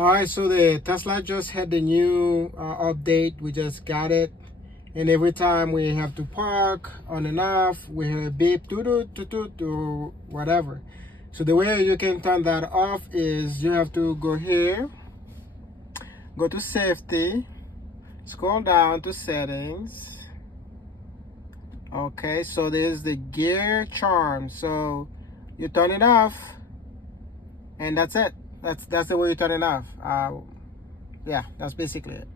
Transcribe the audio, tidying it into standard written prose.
All right, so the Tesla just had the new update. We just got it, and every time we have to park on and off, we hear a beep, or whatever. So the way you can turn that off is you have to go here, go to safety, scroll down to settings. Okay, so there's the gear charm. So you turn it off, and that's it. That's the way you turn it off. Yeah, that's basically it.